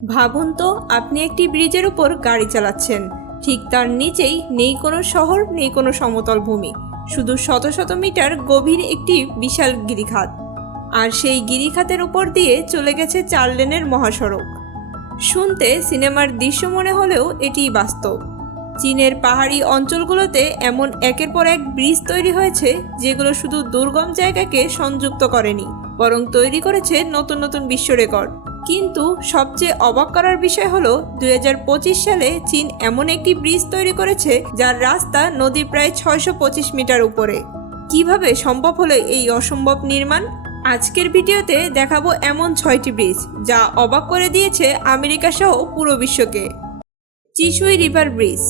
ভাবুন তো আপনি একটি ব্রিজের উপর গাড়ি চালাচ্ছেন, ঠিক তার নিচেই নেই কোনো শহর, নেই কোনো সমতল ভূমি, শুধু শত শত মিটার গভীর একটি বিশাল গিরিখাত। আর সেই গিরিখাতের উপর দিয়ে চলে গেছে 4 লেনের মহাসড়ক। শুনতে সিনেমার দৃশ্য মনে হলেও এটিই বাস্তব। চীনের পাহাড়ি অঞ্চলগুলোতে এমন একের পর এক ব্রিজ তৈরি হয়েছে যেগুলো শুধু দুর্গম জায়গাকে সংযুক্ত করেনি, বরং তৈরি করেছে নতুন নতুন বিশ্ব রেকর্ড। কিন্তু সবচেয়ে অবাক করার বিষয় হলো 2025 সালে চীন এমন একটি ব্রিজ তৈরি করেছে যার রাস্তা নদীর প্রায় 625 মিটার উপরে। কিভাবে সম্ভব হলো এই অসম্ভব নির্মাণ? আজকের ভিডিওতে দেখাবো এমন 6টি ব্রিজ যা অবাক করে দিয়েছে আমেরিকা সহ পুরো বিশ্বকে। চিশুই রিভার ব্রিজ।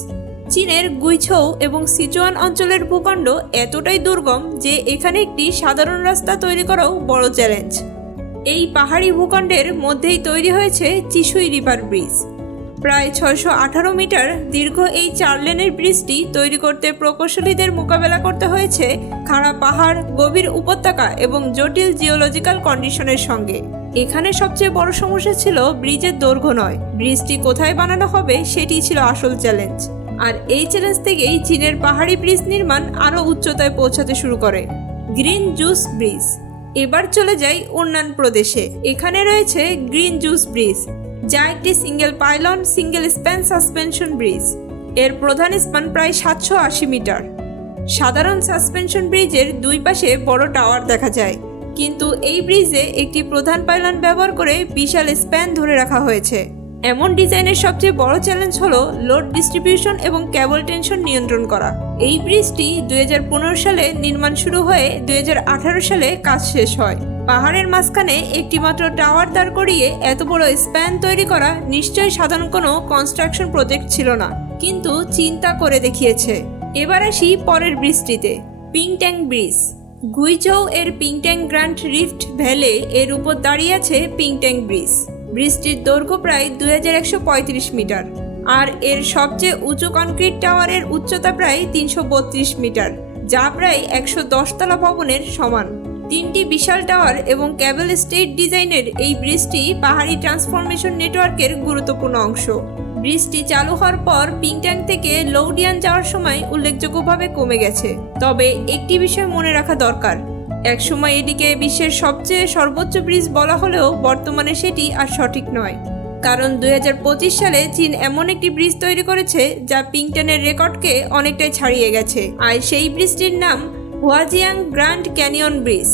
চীনের গুইঝৌ এবং সিচুয়ান অঞ্চলের ভূখণ্ড এতটাই দুর্গম যে এখানে একটি সাধারণ রাস্তা তৈরি করাও বড় চ্যালেঞ্জ। এই পাহাড়ি ভূখণ্ডের মধ্যেই তৈরি হয়েছে চিশুই রিভার ব্রিজ। প্রায় 618 মিটার দীর্ঘ এই 4 লেনের ব্রিজটি তৈরি করতে প্রকৌশলীদের মোকাবেলা করতে হয়েছে খাড়া পাহাড়, গভীর উপত্যকা এবং জটিল জিওলজিক্যাল কন্ডিশনের সঙ্গে। এখানে সবচেয়ে বড় সমস্যা ছিল ব্রিজের দৈর্ঘ্য নয়, ব্রিজটি কোথায় বানানো হবে সেটিই ছিল আসল চ্যালেঞ্জ। আর এই চ্যালেঞ্জ থেকেই চীনের পাহাড়ি ব্রিজ নির্মাণ আরও উচ্চতায় পৌঁছাতে শুরু করে। Green juice bridge. এবার চলে যাই উন্নান প্রদেশে। এখানে রয়েছে গ্রিন জুস ব্রিজ, যা একটি single pylon single span suspension bridge. এর প্রধান স্প্যান প্রায় 780 মিটার। সাধারণ সাসপেনশন ব্রিজের দুই পাশে বড় টাওয়ার দেখা যায়, কিন্তু এই ব্রিজে একটি প্রধান পাইলন ব্যবহার করে বিশাল স্প্যান ধরে রাখা হয়েছে। এমন ডিজাইনের সবচেয়ে বড় চ্যালেঞ্জ হলো লোড ডিস্ট্রিবিউশন এবং কেবল টেনশন নিয়ন্ত্রণ করা। এই ব্রিজটি 2015 সালে নির্মাণ শুরু হয়ে 2018 সালে কাজ শেষ হয়। পাহাড়ের মাঝখানে একটি মাত্র টাওয়ার দাঁড় করিয়ে এত বড় স্প্যান তৈরি করা নিশ্চয়ই সাধারণ কোনো কনস্ট্রাকশন প্রজেক্ট ছিল না, কিন্তু চিন্তা করে দেখিয়েছে। এবার আসি পরের ব্রিজটিতে, পিংট্যাং ব্রিজ। গুইঝৌ এর পিংট্যাং গ্র্যান্ড রিফট ভ্যালে এর উপর দাঁড়িয়ে আছে পিংট্যাং ব্রিজ। ব্রিজটির দৈর্ঘ্য প্রায় 2135 মিটার, আর এর সবচেয়ে উঁচু কনক্রিট টাওয়ারের উচ্চতা প্রায় 332 মিটার, যা প্রায় 110 তলা ভবনের সমান। 3টি বিশাল টাওয়ার এবং ক্যাবেল স্টেট ডিজাইনের এই ব্রিজটি পাহাড়ি ট্রান্সফরমেশন নেটওয়ার্কের গুরুত্বপূর্ণ অংশ। ব্রিজটি চালু হওয়ার পর পিংট্যাং থেকে লৌডিয়ান যাওয়ার সময় উল্লেখযোগ্যভাবে কমে গেছে। তবে একটি বিষয় মনে রাখা দরকার, একসময় এটিকে বিশ্বের সবচেয়ে সর্বোচ্চ ব্রিজ বলা হলেও বর্তমানে সেটি আর সঠিক নয়, কারণ 2025 সালে চীন এমন একটি ব্রিজ তৈরি করেছে যা পিংট্যানের রেকর্ডকে অনেকটাই ছাড়িয়ে গেছে। আর সেই ব্রিজটির নাম হুয়াজিয়াং গ্র্যান্ড ক্যানিয়ন ব্রিজ।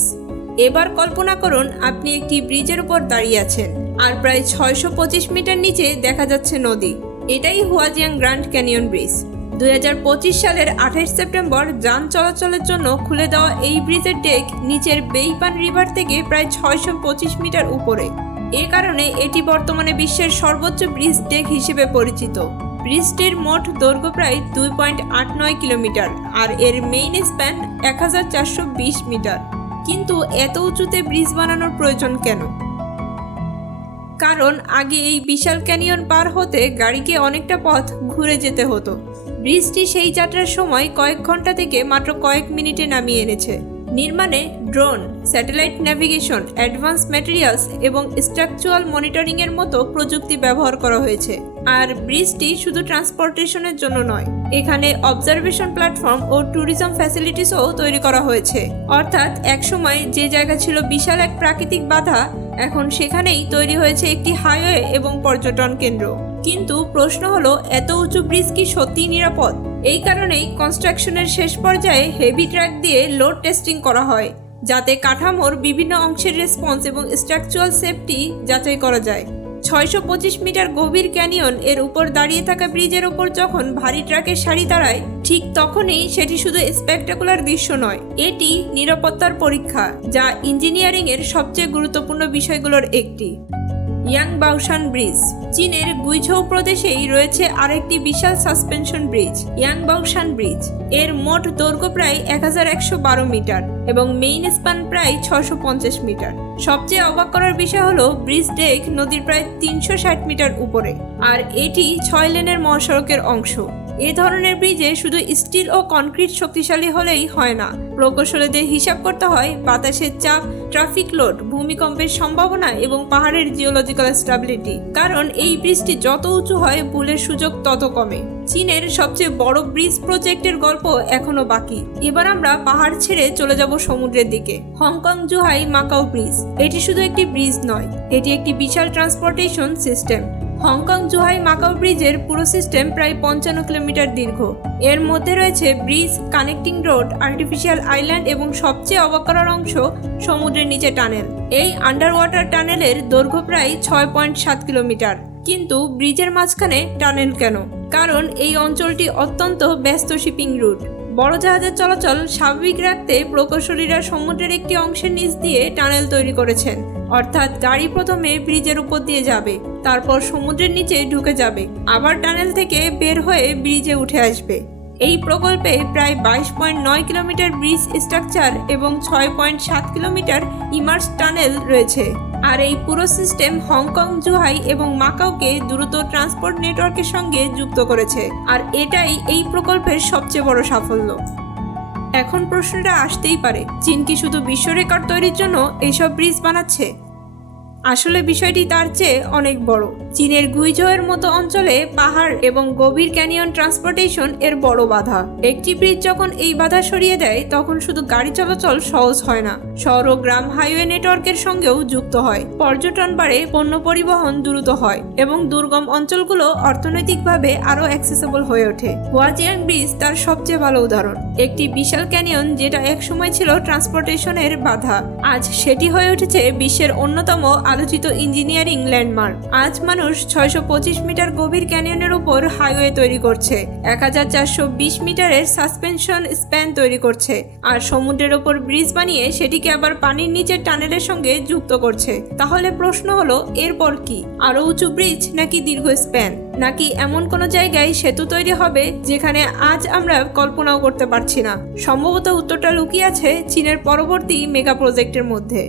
এবার কল্পনা করুন আপনি একটি ব্রিজের উপর দাঁড়িয়ে আছেন আর প্রায় 625 মিটার নিচে দেখা যাচ্ছে নদী। এটাই হুয়াজিয়াং গ্র্যান্ড ক্যানিয়ন ব্রিজ। 2025 সালের 28 সেপ্টেম্বর যান চলাচলের জন্য খুলে দেওয়া এই ব্রিজের ডেক নিচের বেইপান রিভার থেকে প্রায় 625 মিটার উপরে। এ কারণে এটি বর্তমানে বিশ্বের সর্বোচ্চ ব্রিজ ডেক হিসেবে পরিচিত। ব্রিজটির মোট দৈর্ঘ্য প্রায় 2.89 কিলোমিটার আর এর মেইন স্প্যান 1420 মিটার। কিন্তু এত উঁচুতে ব্রিজ বানানোর প্রয়োজন কেন? কারণ আগে এই বিশাল ক্যানিয়ন পার হতে গাড়িকে অনেকটা পথ ঘুরে যেতে হতো। ব্রিজটি সেই যাত্রার সময় কয়েক ঘন্টা থেকে মাত্র কয়েক মিনিটে নামিয়ে এনেছে। নির্মাণে drone, satellite navigation, advance materials এবং স্ট্রাকচারাল মনিটরিংয়ের মতো প্রযুক্তি ব্যবহার করা হয়েছে। আর ব্রিজটি শুধু ট্রান্সপোর্টেশনের জন্য নয়, এখানে অবজারভেশন প্ল্যাটফর্ম ও ট্যুরিজম ফ্যাসিলিটিসও তৈরি করা হয়েছে। অর্থাৎ একসময় যে জায়গা ছিল বিশাল এক প্রাকৃতিক বাধা, এখন সেখানেই তৈরি হয়েছে একটি হাইওয়ে এবং পর্যটন কেন্দ্র। কিন্তু প্রশ্ন হলো, এত উঁচু ব্রিজ কি সত্যিই নিরাপদ? এই কারণেই কনস্ট্রাকশনের শেষ পর্যায়ে হেভি ট্রাক দিয়ে লোড টেস্টিং করা হয়, যাতে কাঠামোর বিভিন্ন অংশের রেসপন্স এবং স্ট্রাকচারাল সেফটি যাচাই করা যায়। 625 মিটার গভীর ক্যানিয়ন এর উপর দাঁড়িয়ে থাকা ব্রিজের উপর যখন ভারী ট্রাকের সারি দাঁড়ায়, ঠিক তখনই সেটি শুধু স্পেকটাকুলার দৃশ্য নয়, এটি নিরাপত্তার পরীক্ষা, যা ইঞ্জিনিয়ারিং এর সবচেয়ে গুরুত্বপূর্ণ বিষয়গুলোর একটি। ইয়াংবাওশান ব্রিজ। চীনের গুইঝৌ প্রদেশেই রয়েছে আরেকটি বিশাল সাসপেনশন ব্রিজ, ইয়াংবাওশান ব্রিজ। এর মোট দৈর্ঘ্য প্রায় 1112 মিটার এবং মেইন স্প্যান প্রায় 650 মিটার। সবচেয়ে অবাক করার বিষয় হলো ব্রিজ ডেক নদীর প্রায় 360 মিটার উপরে, আর এটি 6 লেনের মহাসড়কের অংশ। এ ধরনের ব্রিজে শুধু স্টিল ও কনক্রিট শক্তিশালী হলেই হয় না, প্রকৌশলীদের হিসাব করতে হয় বাতাসের চাপ, ট্রাফিক লোড, ভূমিকম্পের সম্ভাবনা এবং পাহাড়ের জিওলজিক্যাল স্টেবিলিটি। কারণ এই ব্রিজটি যত উঁচু হয় ভুলের সুযোগ তত কমে। চীনের সবচেয়ে বড় ব্রিজ প্রজেক্টের গল্প এখনো বাকি। এবার আমরা পাহাড় ছেড়ে চলে যাব সমুদ্রের দিকে। Hong Kong Zhuhai Macau bridge. এটি শুধু একটি ব্রিজ নয়, এটি একটি বিশাল transportation system. Hong Kong Zhuhai Macau ব্রিজের পুরো সিস্টেম প্রায় 55 কিলোমিটার দীর্ঘ। এর মধ্যে রয়েছে bridge, connecting road, artificial island এবং সবচেয়ে অবাক করার অংশ সমুদ্রের নিচে টানেল। এই আন্ডার ওয়াটার টানেলের দৈর্ঘ্য প্রায় 6.7 কিলোমিটার। কিন্তু ব্রিজের মাঝখানে টানেল কেন? কারণ এই অঞ্চলটি অত্যন্ত ব্যস্ত শিপিং রুট। বড় জাহাজের চলাচল স্বাভাবিক রাখতে প্রকৌশলীরা সমুদ্রের একটি অংশের নিচ দিয়ে টানেল তৈরি করেছেন। অর্থাৎ গাড়ি প্রথমে ব্রিজের উপর দিয়ে যাবে, তারপর সমুদ্রের নিচে ঢুকে যাবে, আবার টানেল থেকে বের হয়ে ব্রিজে উঠে আসবে। এই প্রকল্পে প্রায় 22.9 কিলোমিটার ব্রিজ স্ট্রাকচার এবং 6.7 কিলোমিটার ইমার্স টানেল রয়েছে। আর এই পুরো সিস্টেম হংকং, জুহাই এবং মাকাওকে দ্রুত ট্রান্সপোর্ট নেটওয়ার্কের সঙ্গে যুক্ত করেছে। আর এটাই এই প্রকল্পের সবচেয়ে বড় সাফল্য। এখন প্রশ্নটা আসতেই পারে, চীন কি শুধু বিশ্ব রেকর্ড তৈরির জন্য এইসব ব্রিজ বানাচ্ছে? আসলে বিষয়টি তার চেয়ে অনেক বড়। চীনের গুইঝৌয়ের মতো অঞ্চলে পাহাড় এবং গভীর ক্যানিয়ন ট্রান্সপোর্টেশন এর বড় বাধা। একটি ব্রিজ যখন এই বাধা সরিয়ে দেয় তখন শুধু গাড়ি চলাচল সহজ হয় না, শহর ও গ্রাম হাইওয়ে নেটওয়ার্কের সঙ্গেও যুক্ত হয়, পর্যটন বাড়ে, পণ্য পরিবহন দ্রুত হয় এবং দুর্গম অঞ্চলগুলো অর্থনৈতিকভাবে আরও অ্যাক্সেসেবল হয়ে ওঠে। হুয়াজিয়াং ব্রিজ তার সবচেয়ে ভালো উদাহরণ। একটি বিশাল ক্যানিয়ন যেটা একসময় ছিল ট্রান্সপোর্টেশনের বাধা, আজ সেটি হয়ে উঠেছে বিশ্বের অন্যতম আলোচিত ইঞ্জিনিয়ারিং ল্যান্ডমার্ক। আজ মানুষ 625 মিটার গভীর ক্যানিয়নের উপর হাইওয়ে তৈরি করছে, 1420 মিটারের সাসপেনশন স্প্যান তৈরি করছে, আর সমুদ্রের ওপর ব্রিজ বানিয়ে সেটিকে আবার পানির নিচের টানেলের সঙ্গে যুক্ত করছে। তাহলে প্রশ্ন হলো, এরপর কি? আরো উঁচু ব্রিজ, নাকি দীর্ঘ স্প্যান, নাকি এমন কোনো জায়গায় সেতু তৈরি হবে যেখানে আজ আমরা কল্পনাও করতে পারছি না? সম্ভবত উত্তরটা লুকিয়ে আছে চীনের পরবর্তী মেগা প্রজেক্টের মধ্যে।